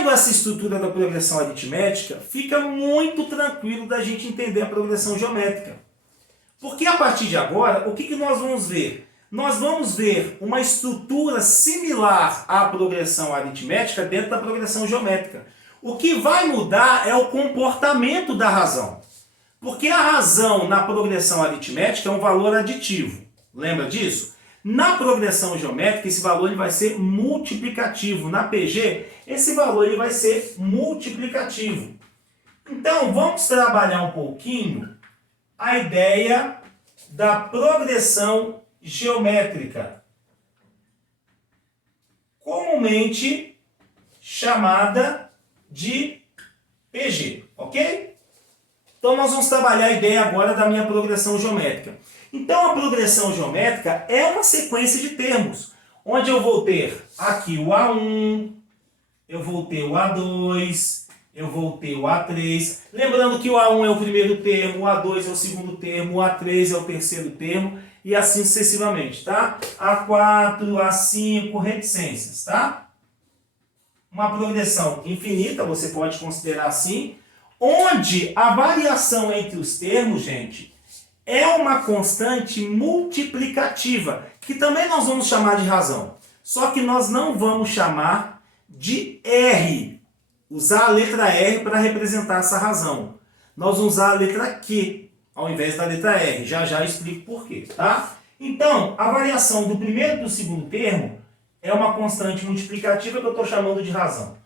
Vendo essa estrutura da progressão aritmética, fica muito tranquilo da gente entender a progressão geométrica. Porque a partir de agora, o que nós vamos ver? Nós vamos ver uma estrutura similar à progressão aritmética dentro da progressão geométrica. O que vai mudar é o comportamento da razão. Porque a razão na progressão aritmética é um valor aditivo. Lembra disso? Na progressão geométrica, esse valor ele vai ser multiplicativo. Na PG, esse valor ele vai ser multiplicativo. Então, vamos trabalhar um pouquinho a ideia da progressão geométrica, comumente chamada de PG, ok? Então nós vamos trabalhar a ideia agora da minha progressão geométrica. Então a progressão geométrica é uma sequência de termos, onde eu vou ter aqui o A1, eu vou ter o A2, eu vou ter o A3. Lembrando que o A1 é o primeiro termo, o A2 é o segundo termo, o A3 é o terceiro termo, e assim sucessivamente, tá? A4, A5, reticências, tá? Uma progressão infinita, você pode considerar assim, onde a variação entre os termos, gente, é uma constante multiplicativa, que também nós vamos chamar de razão. Só que nós não vamos chamar de R, usar a letra R para representar essa razão. Nós vamos usar a letra Q ao invés da letra R. Já já eu explico por quê, tá? Então, a variação do primeiro e do segundo termo é uma constante multiplicativa que eu estou chamando de razão.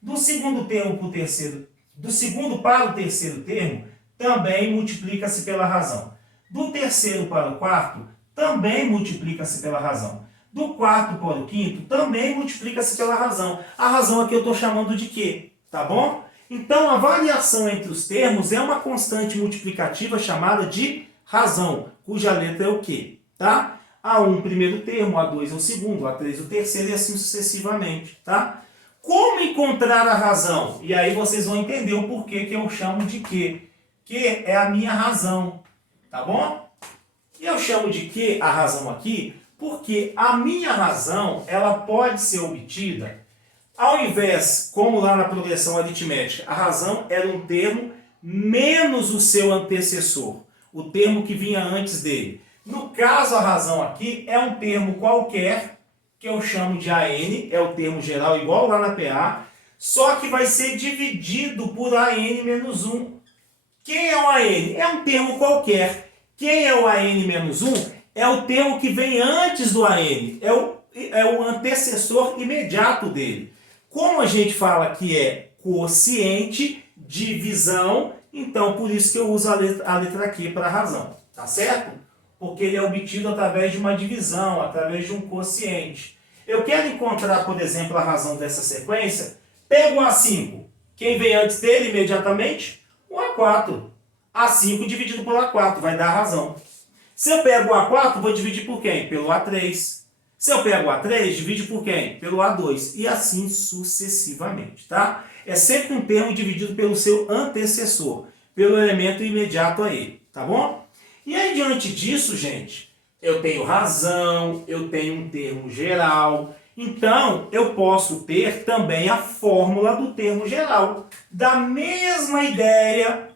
Do segundo termo para o terceiro, do segundo para o terceiro termo, também multiplica-se pela razão. Do terceiro para o quarto, também multiplica-se pela razão. Do quarto para o quinto, também multiplica-se pela razão. A razão aqui eu estou chamando de Q, tá bom? Então, a variação entre os termos é uma constante multiplicativa chamada de razão, cuja letra é o Q, tá? A1 primeiro termo, A2 é o segundo, A3 o terceiro e assim sucessivamente, tá? Como encontrar a razão? E aí vocês vão entender o porquê que eu chamo de Q. Q é a minha razão, tá bom? E eu chamo de Q a razão aqui porque a minha razão ela pode ser obtida ao invés, como lá na progressão aritmética, a razão era um termo menos o seu antecessor, o termo que vinha antes dele. No caso, a razão aqui é um termo qualquer, que eu chamo de AN, é o termo geral igual lá na PA, só que vai ser dividido por AN menos 1. Quem é o AN? É um termo qualquer. Quem é o AN menos 1? É o termo que vem antes do AN, é o antecessor imediato dele. Como a gente fala que é quociente, divisão, então por isso que eu uso a letra Q para a razão, tá certo? Porque ele é obtido através de uma divisão, através de um quociente. Eu quero encontrar, por exemplo, a razão dessa sequência, pego o A5. Quem vem antes dele imediatamente? O A4. A5 dividido por A4 vai dar a razão. Se eu pego o A4, vou dividir por quem? Pelo A3. Se eu pego o A3, divide por quem? Pelo A2. E assim sucessivamente, tá? É sempre um termo dividido pelo seu antecessor, pelo elemento imediato a ele, tá bom? E aí, diante disso, gente, eu tenho razão, eu tenho um termo geral. Então, eu posso ter também a fórmula do termo geral. Da mesma ideia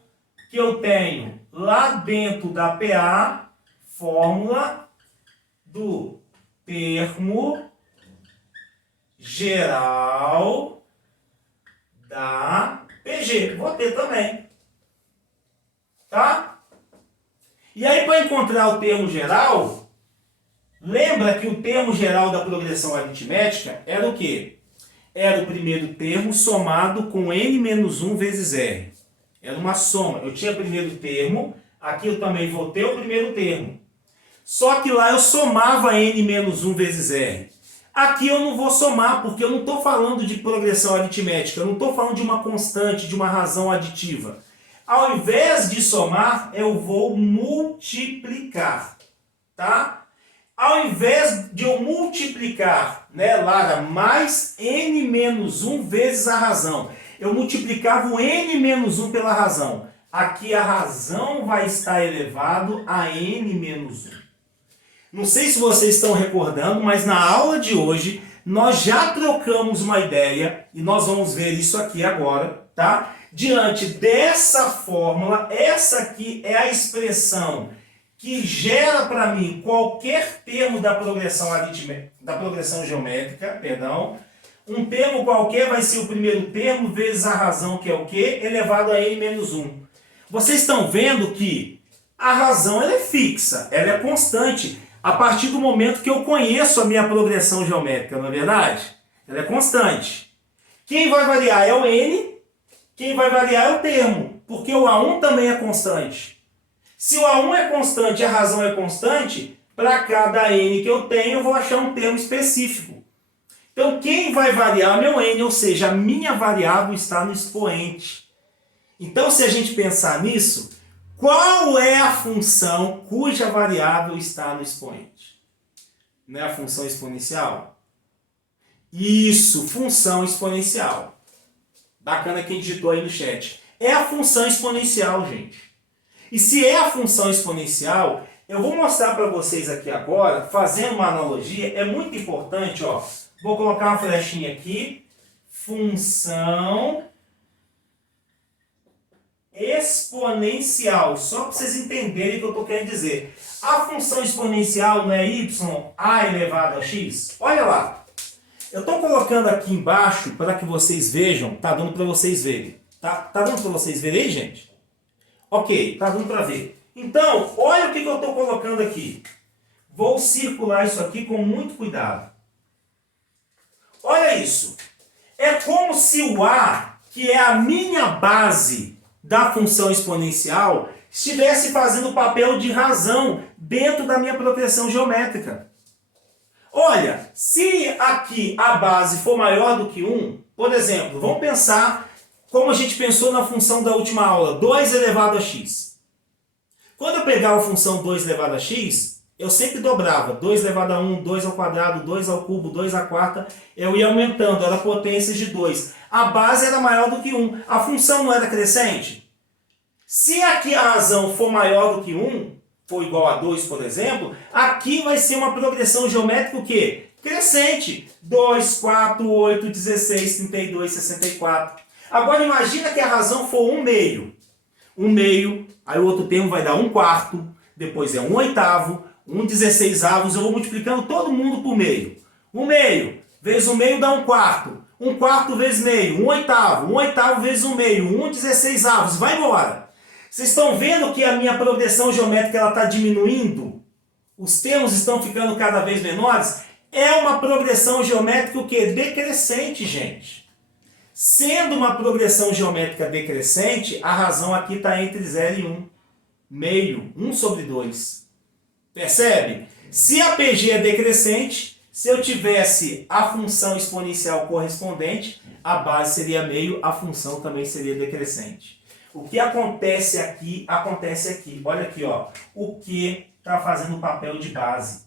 que eu tenho lá dentro da PA, fórmula do termo geral da PG. Vou ter também. Tá? E aí, para encontrar o termo geral, lembra que o termo geral da progressão aritmética era o quê? Era o primeiro termo somado com n-1 vezes r. Era uma soma. Eu tinha o primeiro termo, aqui eu também vou ter o primeiro termo. Só que lá eu somava n-1 vezes r. Aqui eu não vou somar, porque eu não estou falando de progressão aritmética, eu não estou falando de uma constante, de uma razão aditiva. Ao invés de somar, eu vou multiplicar, tá? Ao invés de eu multiplicar, né, Lara, mais n-1 vezes a razão, eu multiplicava o n-1 pela razão. Aqui a razão vai estar elevado a n-1. Não sei se vocês estão recordando, mas na aula de hoje nós já trocamos uma ideia, e nós vamos ver isso aqui agora, tá? Diante dessa fórmula, essa aqui é a expressão que gera para mim qualquer termo da progressão aritmética, da progressão geométrica, perdão. Um termo qualquer vai ser o primeiro termo vezes a razão, que é o quê? Elevado a n menos 1. Vocês estão vendo que a razão ela é fixa, ela é constante, a partir do momento que eu conheço a minha progressão geométrica, não é verdade? Ela é constante. Quem vai variar é o n, quem vai variar é o termo, porque o A1 também é constante. Se o A1 é constante e a razão é constante, para cada n que eu tenho, eu vou achar um termo específico. Então, quem vai variar é o meu n, ou seja, a minha variável está no expoente. Então, se a gente pensar nisso, qual é a função cuja variável está no expoente? Não é a função exponencial? Isso, função exponencial. Bacana quem digitou aí no chat. É a função exponencial, gente. E se é a função exponencial, eu vou mostrar para vocês aqui agora, fazendo uma analogia, é muito importante, ó. Vou colocar uma flechinha aqui. Função exponencial, só para vocês entenderem o que eu estou querendo dizer. A função exponencial não é y a elevado a x? Olha lá. Eu estou colocando aqui embaixo para que vocês vejam. Tá dando para vocês verem. Tá dando para vocês verem aí, gente? Ok, tá dando para ver. Então, olha o que eu estou colocando aqui. Vou circular isso aqui com muito cuidado. Olha isso. É como se o a, que é a minha base da função exponencial, estivesse fazendo o papel de razão dentro da minha progressão geométrica. Olha, se aqui a base for maior do que 1, por exemplo, vamos pensar como a gente pensou na função da última aula, 2 elevado a x. Quando eu pegava a função 2 elevado a x, eu sempre dobrava. 2 elevado a 1, 2 ao quadrado, 2 ao cubo, 2 à quarta. Eu ia aumentando, era potências de 2. A base era maior do que 1. A função não era crescente? Se aqui a razão for maior do que 1, for igual a 2, por exemplo, aqui vai ser uma progressão geométrica o quê? Crescente. 2, 4, 8, 16, 32, 64. Agora imagina que a razão for 1 meio. 1 meio, aí o outro termo vai dar 1 quarto, depois é 1 oitavo, 1 16avos, eu vou multiplicando todo mundo por meio. 1 meio vezes 1 meio dá 1 quarto. 1 quarto vezes meio, 1 oitavo. 1 oitavo vezes 1 meio, 1 16avos. Vai embora. Vocês estão vendo que a minha progressão geométrica está diminuindo? Os termos estão ficando cada vez menores? É uma progressão geométrica o quê? Decrescente, gente. Sendo uma progressão geométrica decrescente, a razão aqui está entre 0 e 1. Meio, 1 sobre 2. Percebe? Se a PG é decrescente, se eu tivesse a função exponencial correspondente, a base seria meio, a função também seria decrescente. O que acontece aqui, acontece aqui. Olha aqui, ó. O que está fazendo o papel de base.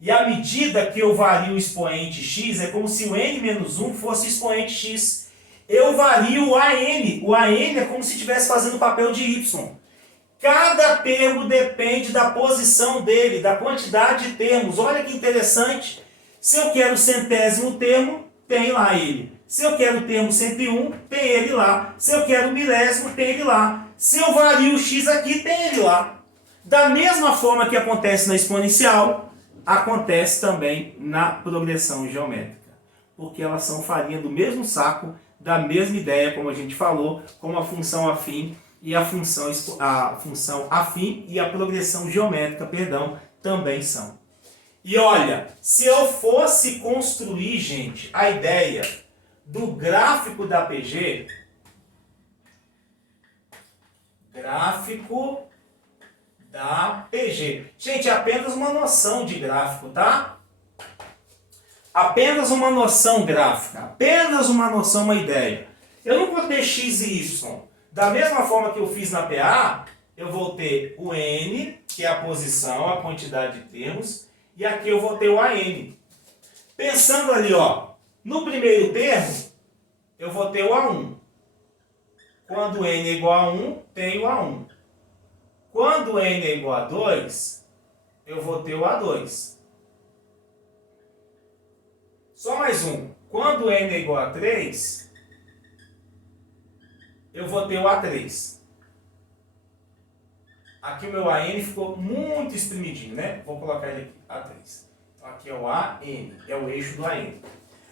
E à medida que eu vario o expoente x, é como se o n menos 1 fosse expoente x. Eu vario o AN. O AN é como se estivesse fazendo o papel de y. Cada termo depende da posição dele, da quantidade de termos. Olha que interessante. Se eu quero o centésimo termo, tem lá ele. Se eu quero o termo 101, tem ele lá. Se eu quero o milésimo, tem ele lá. Se eu vario o x aqui, tem ele lá. Da mesma forma que acontece na exponencial, acontece também na progressão geométrica. Porque elas são farinha do mesmo saco, da mesma ideia, como a gente falou, como a função afim e a função afim e a progressão geométrica, perdão, também são. E olha, se eu fosse construir, gente, a ideia do gráfico da PG, gráfico da PG. Gente, apenas uma noção de gráfico, tá? Apenas uma noção gráfica, apenas uma noção, uma ideia. Eu não vou ter x e y. Da mesma forma que eu fiz na PA, eu vou ter o n, que é a posição, a quantidade de termos, e aqui eu vou ter o AN. Pensando ali, ó, no primeiro termo, eu vou ter o A1. Quando n é igual a 1, tem o A1. Quando n é igual a 2, eu vou ter o A2. Só mais um. Quando n é igual a 3, eu vou ter o A3. Aqui o meu AN ficou muito espremidinho, né? Vou colocar ele aqui, A3. Então aqui é o AN, é o eixo do AN.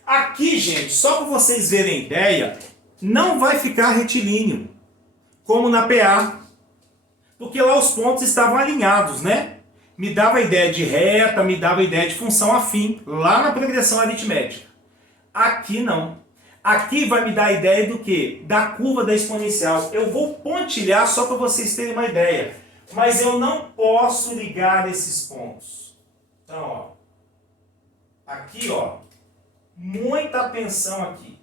Aqui, gente, só para vocês verem a ideia, não vai ficar retilíneo, como na PA. Porque lá os pontos estavam alinhados, né? Me dava a ideia de reta, me dava a ideia de função afim, lá na progressão aritmética. Aqui não. Aqui vai me dar a ideia do quê? Da curva da exponencial. Eu vou pontilhar só para vocês terem uma ideia. Mas eu não posso ligar esses pontos. Então, ó. Aqui, ó. Muita atenção aqui.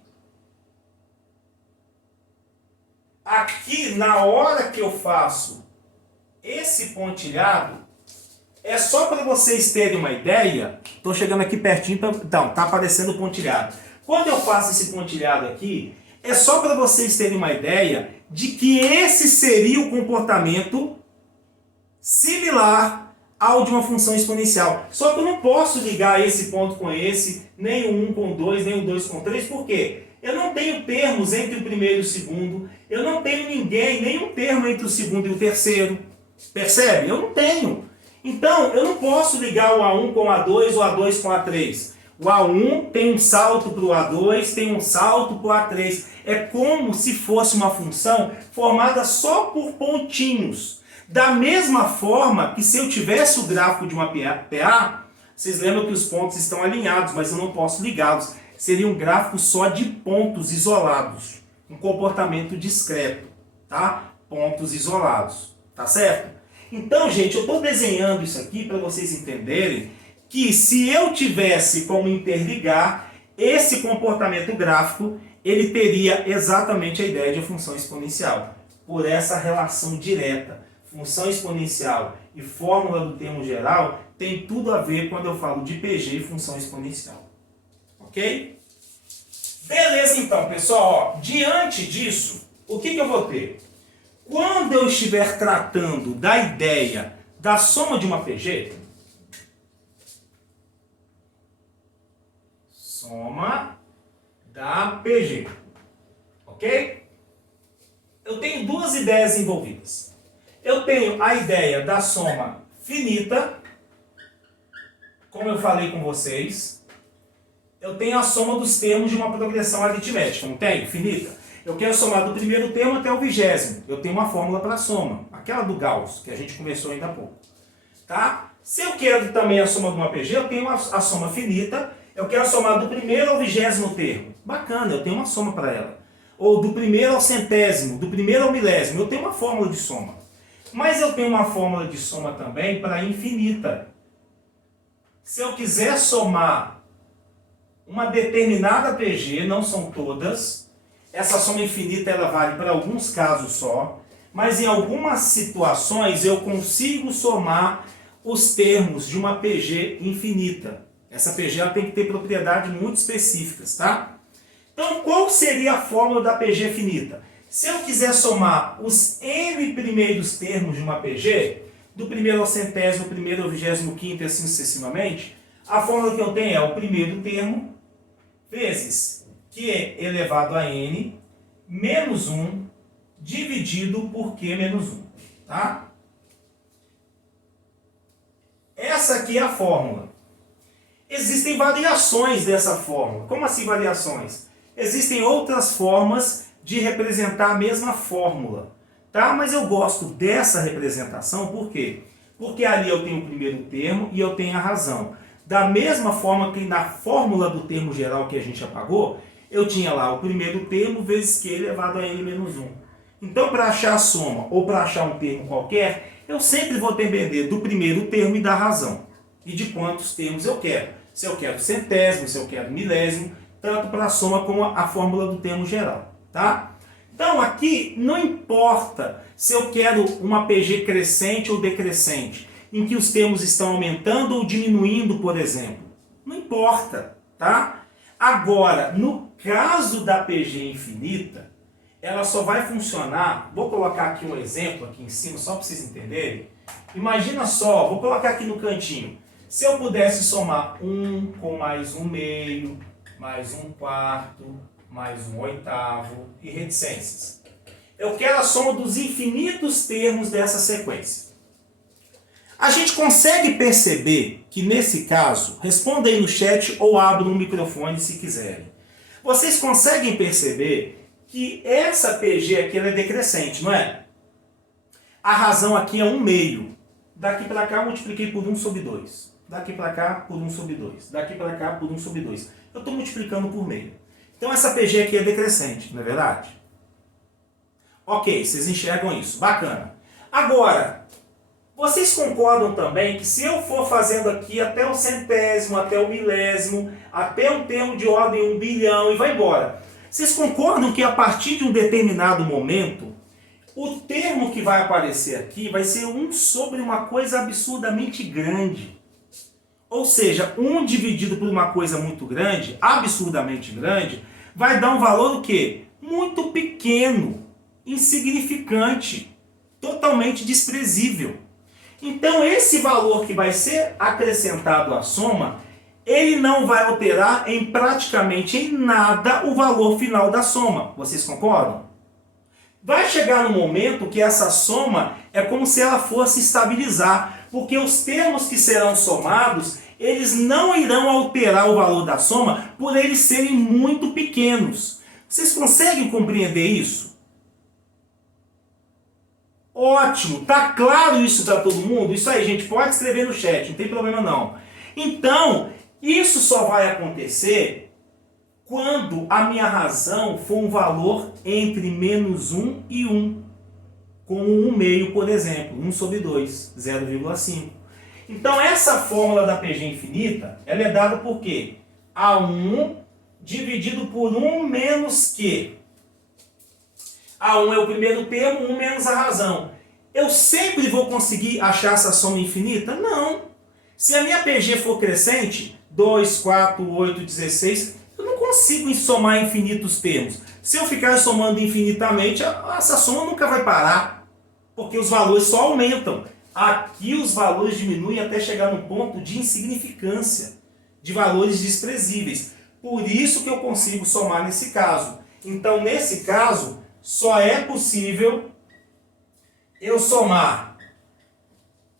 Aqui, na hora que eu faço esse pontilhado, é só para vocês terem uma ideia. Estou chegando aqui pertinho, então, tá aparecendo o pontilhado. Quando eu faço esse pontilhado aqui, é só para vocês terem uma ideia de que esse seria o comportamento similar ao de uma função exponencial. Só que eu não posso ligar esse ponto com esse, nem o 1 com o 2, nem o 2 com o 3, por quê? Eu não tenho termos entre o primeiro e o segundo, eu não tenho nenhum termo entre o segundo e o terceiro. Percebe? Eu não tenho. Então, eu não posso ligar o A1 com o A2 ou A2 com o A3. O A1 tem um salto para o A2, tem um salto para o A3. É como se fosse uma função formada só por pontinhos. Da mesma forma que se eu tivesse o gráfico de uma PA, vocês lembram que os pontos estão alinhados, mas eu não posso ligá-los. Seria um gráfico só de pontos isolados. Um comportamento discreto, tá? Pontos isolados, tá certo? Então, gente, eu estou desenhando isso aqui para vocês entenderem que se eu tivesse como interligar esse comportamento gráfico, ele teria exatamente a ideia de função exponencial. Por essa relação direta. Função exponencial e fórmula do termo geral tem tudo a ver quando eu falo de PG e função exponencial. Ok? Beleza, então, pessoal. Ó, diante disso, o que eu vou ter? Quando eu estiver tratando da ideia da soma de uma PG, soma da PG, ok? Eu tenho duas ideias envolvidas. Eu tenho a ideia da soma finita, como eu falei com vocês. Eu tenho a soma dos termos de uma progressão aritmética, não tenho? Finita. Eu quero somar do primeiro termo até o 20º. Eu tenho uma fórmula para soma, aquela do Gauss, que a gente conversou ainda há pouco. Tá? Se eu quero também a soma de uma PG, eu tenho a soma finita. Eu quero somar do primeiro ao 20º termo. Bacana, eu tenho uma soma para ela. Ou do primeiro ao centésimo, do primeiro ao milésimo. Eu tenho uma fórmula de soma. Mas eu tenho uma fórmula de soma também para infinita. Se eu quiser somar uma determinada PG, não são todas, essa soma infinita ela vale para alguns casos só, mas em algumas situações eu consigo somar os termos de uma PG infinita. Essa PG ela tem que ter propriedades muito específicas, tá? Então, qual seria a fórmula da PG finita? Se eu quiser somar os n primeiros termos de uma PG, do primeiro ao centésimo, primeiro ao 25º e assim sucessivamente, a fórmula que eu tenho é o primeiro termo vezes q elevado a n menos 1 dividido por q menos 1. Tá? Essa aqui é a fórmula. Existem variações dessa fórmula. Como assim variações? Existem outras formas de representar a mesma fórmula. Tá? Mas eu gosto dessa representação, por quê? Porque ali eu tenho o primeiro termo e eu tenho a razão. Da mesma forma que na fórmula do termo geral que a gente apagou, eu tinha lá o primeiro termo vezes q elevado a n menos 1. Então, para achar a soma ou para achar um termo qualquer, eu sempre vou depender do primeiro termo e da razão. E de quantos termos eu quero. Se eu quero centésimo, se eu quero milésimo, tanto para a soma como a fórmula do termo geral. Tá? Então, aqui não importa se eu quero uma PG crescente ou decrescente, em que os termos estão aumentando ou diminuindo, por exemplo. Não importa, tá? Agora, no caso da PG infinita, ela só vai funcionar... Vou colocar aqui um exemplo aqui em cima, só para vocês entenderem. Imagina só, vou colocar aqui no cantinho. Se eu pudesse somar 1 com mais 1 meio, mais 1/4, mais 1/8 e reticências. Eu quero a soma dos infinitos termos dessa sequência. A gente consegue perceber que nesse caso, responda aí no chat ou abra um microfone se quiserem. Vocês conseguem perceber que essa PG aqui ela é decrescente, não é? A razão aqui é 1/2. Daqui para cá eu multipliquei por 1/2. Daqui para cá por 1/2. Daqui para cá por 1/2. Eu estou multiplicando por meio. Então essa PG aqui é decrescente, não é verdade? Ok, vocês enxergam isso. Bacana. Agora, vocês concordam também que se eu for fazendo aqui até o centésimo, até o milésimo, até um termo de ordem 1 bilhão e vai embora. Vocês concordam que a partir de um determinado momento, o termo que vai aparecer aqui vai ser 1 sobre uma coisa absurdamente grande. Ou seja, 1 dividido por uma coisa muito grande, absurdamente grande, vai dar um valor o quê? Muito pequeno, insignificante, totalmente desprezível. Então esse valor que vai ser acrescentado à soma, ele não vai alterar em praticamente em nada o valor final da soma. Vocês concordam? Vai chegar no momento que essa soma é como se ela fosse estabilizar, porque os termos que serão somados, eles não irão alterar o valor da soma por eles serem muito pequenos. Vocês conseguem compreender isso? Ótimo, tá claro isso para todo mundo? Isso aí, gente, pode escrever no chat, não tem problema não. Então, isso só vai acontecer quando a minha razão for um valor entre -1 e 1. Com 1/2, por exemplo, 1/2, 0,5. Então essa fórmula da PG infinita, ela é dada por quê? A1 dividido por 1 menos Q. A1 é o primeiro termo, 1 menos a razão. Eu sempre vou conseguir achar essa soma infinita? Não. Se a minha PG for crescente, 2, 4, 8, 16, eu não consigo somar infinitos termos. Se eu ficar somando infinitamente, essa soma nunca vai parar, porque os valores só aumentam. Aqui os valores diminuem até chegar no ponto de insignificância, de valores desprezíveis. Por isso que eu consigo somar nesse caso. Então, nesse caso, só é possível eu somar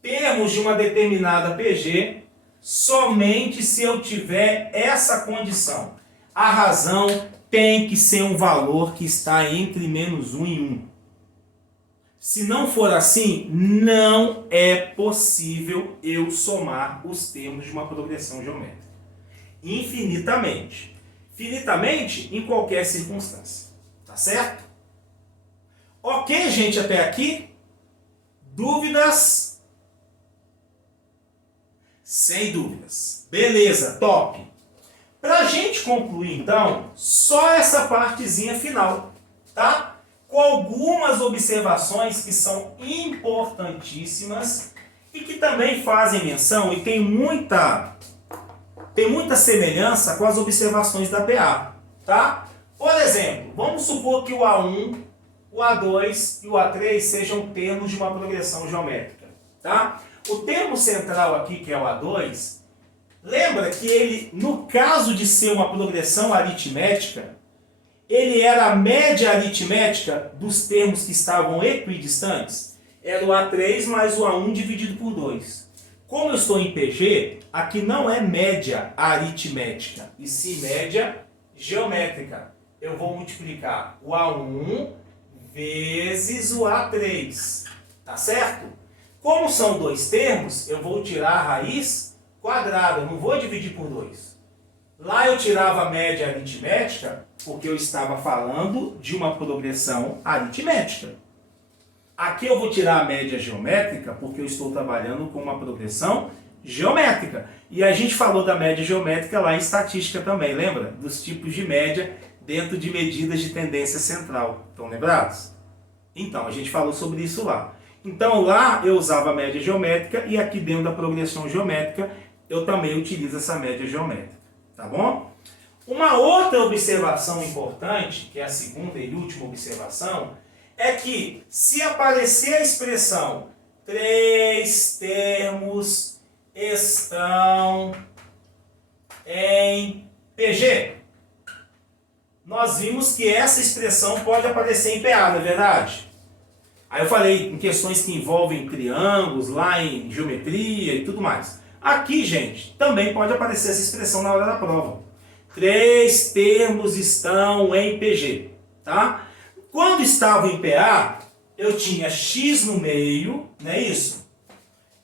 termos de uma determinada PG somente se eu tiver essa condição. A razão tem que ser um valor que está entre -1 e 1. Se não for assim, não é possível eu somar os termos de uma progressão geométrica. Infinitamente. Finitamente, em qualquer circunstância. Tá certo? Ok, gente, até aqui? Dúvidas? Sem dúvidas. Beleza, top. Para a gente concluir, então, só essa partezinha final, tá? Com algumas observações que são importantíssimas e que também fazem menção e tem muita semelhança com as observações da PA, tá? Por exemplo, vamos supor que o A1, o A2 e o A3 sejam termos de uma progressão geométrica, tá? O termo central aqui, que é o A2, lembra que ele, no caso de ser uma progressão aritmética, ele era a média aritmética dos termos que estavam equidistantes. Era o A3 mais o A1 dividido por 2. Como eu estou em PG, aqui não é média aritmética, e sim média geométrica. Eu vou multiplicar o A1 vezes o A3. Tá certo? Como são dois termos, eu vou tirar a raiz quadrada, eu não vou dividir por 2. Lá eu tirava a média aritmética, porque eu estava falando de uma progressão aritmética. Aqui eu vou tirar a média geométrica, porque eu estou trabalhando com uma progressão geométrica. E a gente falou da média geométrica lá em estatística também, lembra? Dos tipos de média dentro de medidas de tendência central. Estão lembrados? Então, a gente falou sobre isso lá. Então lá eu usava a média geométrica e aqui dentro da progressão geométrica eu também utilizo essa média geométrica. Tá bom? Uma outra observação importante, que é a segunda e última observação, é que se aparecer a expressão 3 termos estão em PG, nós vimos que essa expressão pode aparecer em PA, não é verdade? Aí eu falei em questões que envolvem triângulos, lá em geometria e tudo mais. Aqui, gente, também pode aparecer essa expressão na hora da prova. 3 termos estão em PG, tá? Quando estava em PA, eu tinha x no meio, não é isso?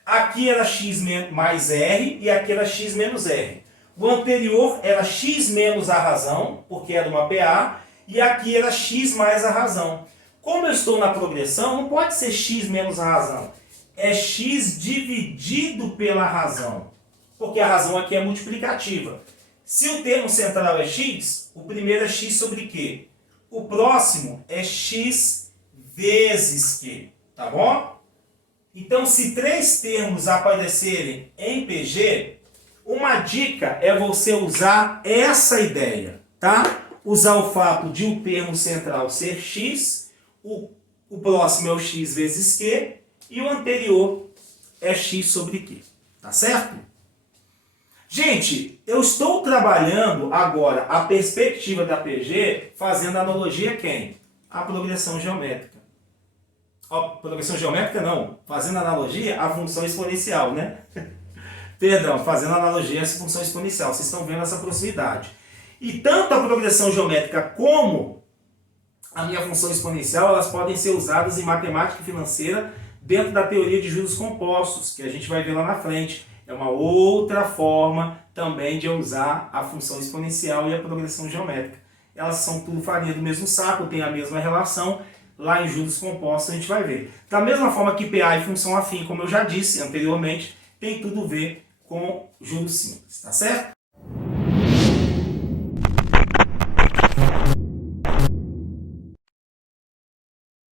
Aqui era x mais r e aqui era x menos r. O anterior era x menos a razão, porque era uma PA, e aqui era x mais a razão. Como eu estou na progressão, não pode ser x menos a razão. É x dividido pela razão, porque a razão aqui é multiplicativa. Se o termo central é x, o primeiro é x sobre q. O próximo é x vezes q, tá bom? Então, se 3 termos aparecerem em PG, uma dica é você usar essa ideia, tá? Usar o fato de o termo central ser x, o próximo é o x vezes q, e o anterior é x sobre q, tá certo? Gente, eu estou trabalhando agora a perspectiva da PG fazendo analogia a quem? A progressão geométrica. Progressão geométrica não, fazendo analogia à função exponencial, né? Perdão, fazendo analogia a essa função exponencial. Vocês estão vendo essa proximidade. E tanto a progressão geométrica como a minha função exponencial, elas podem ser usadas em matemática financeira dentro da teoria de juros compostos, que a gente vai ver lá na frente. É uma outra forma também de eu usar a função exponencial e a progressão geométrica. Elas são tudo farinha do mesmo saco, têm a mesma relação. Lá em juros compostos a gente vai ver. Da mesma forma que PA e função afim, como eu já disse anteriormente, tem tudo a ver com juros simples, tá certo?